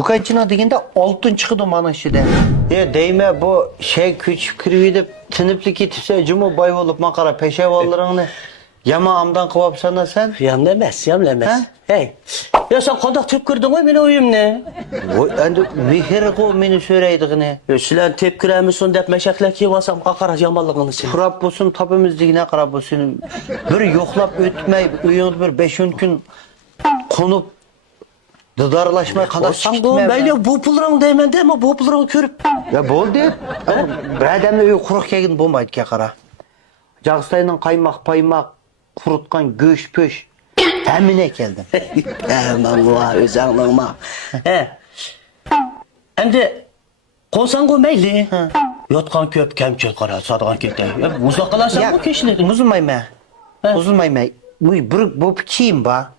Dükkançına degende altın çıkıdı mana işide. Ya deyme bu şey küçük kirvide tınıplı kitipse cumu bay olup makara peşevallarını yama amdan kıvap sana sen. Yamlemez. Ha? Hey. Ya sen kandak tüp kırdın mı beni oyum ne? Oy endi mihir ko beni söyleydiğini. Ya silen tep kiremisin dep meşekler ki vasam kakara yamallığını sen. Kurap bulsun tapımızdigine karab bulsun. Bir yoklap ötmey, uyuyor bir 5-10 gün konup dıdarlaşmaya kadar Olsan bu böyle bu pulran değmen de ama bu pulran körüp. Ya bol değil. Bir adamla öyle kuruk kegin bulmaydı ki kara. Cağıztayla kaymak paymak kurutkan göş pöş. Emine geldim. Allah özanlığıma. He. Hem de konsan go meyli. Yotkan köp kemçel kara sadağın kete. Ya uzak kalarsan bu keşilir. Uzunmayma. Uzunmayma. Bu kim ba?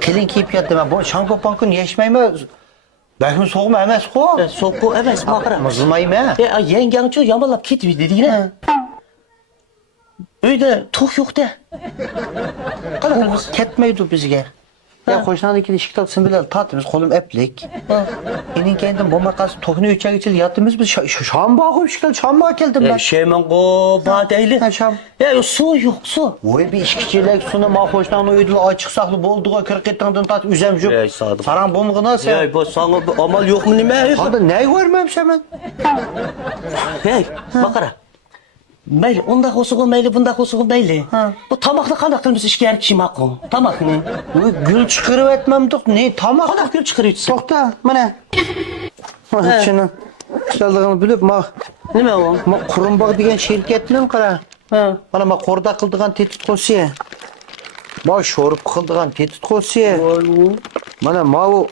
Kelin kiyip yattım ben. Bu şanko pankın yeşmeyme. Belki soğuma emez ko. Soku evet bakara. Uzunmayma. Ya yengen çok yamalap kit bir dediğine. Öyle tok yok de. Kalarımız ketmeydi bizge. Ya koşnadaki ilişkiler sınırlar tatımız kolum eplik. Enin kendim bomba kası tokunu üçe geçil yattığımız biz şam bakıp şikal şam bak geldim ben. Şeymen go badeyli. Ha şam. Ya su yok su. Oy bir işkiçilik sunu ma hoşnan uydu açık saklı bolduğu kırkıttan tat üzemcük. Ey sadım. Saran bomğuna sen. Ya bu sana bir amal yok mu nime? Hadi ne görmemişim ben? Hey bakara. Meyli, onda kosuğu meyli, bunda kosuğu meyli. Bu tamaklı kanaklarımız işker kişi makon. Tamak ne? Oy gül çıkırıp etmemdik ne tamak. Kanak gül çıkarıyorsun. Tokta mene. Şunu güzelliğini bilip ma Ne o? ma kurumbak degen şirketinin kara. Bana ma korda kıldıgan tetit kosiye. Ma şorup kıldıgan tetit kosiye. Mana ma o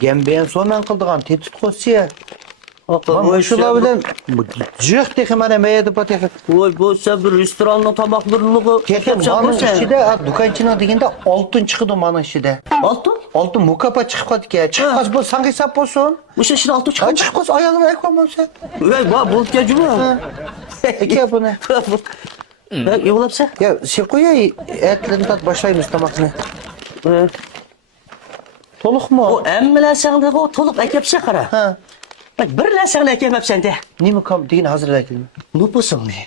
gembeyen somen kıldıgan tetit kosiye. Ma şula bilen cık teki mana meyedi pateki. Oy bu sen bir restoranın tamaklarını Ketem manın içinde dükkançına degende altın çıkıdı manın içinde. Altın? Altın mukapa çıkmadı ki. Çıkmaz bu sanki sap olsun. Bu şaşın altın Ha çıkar. çıkmaz ayağına ekmem sen. Vay bak bulut gecü mü? Peki bu ne? Ya yolapsa? Ya şey koy ya etlerini tat başlayınız tamakını. Toluk mu? O emmeler sen de o toluk ekepse kara. Ha. Bak bir lan sen ekemep sende. Ne mi kam degene hazır ekilmi? Nupusun ne?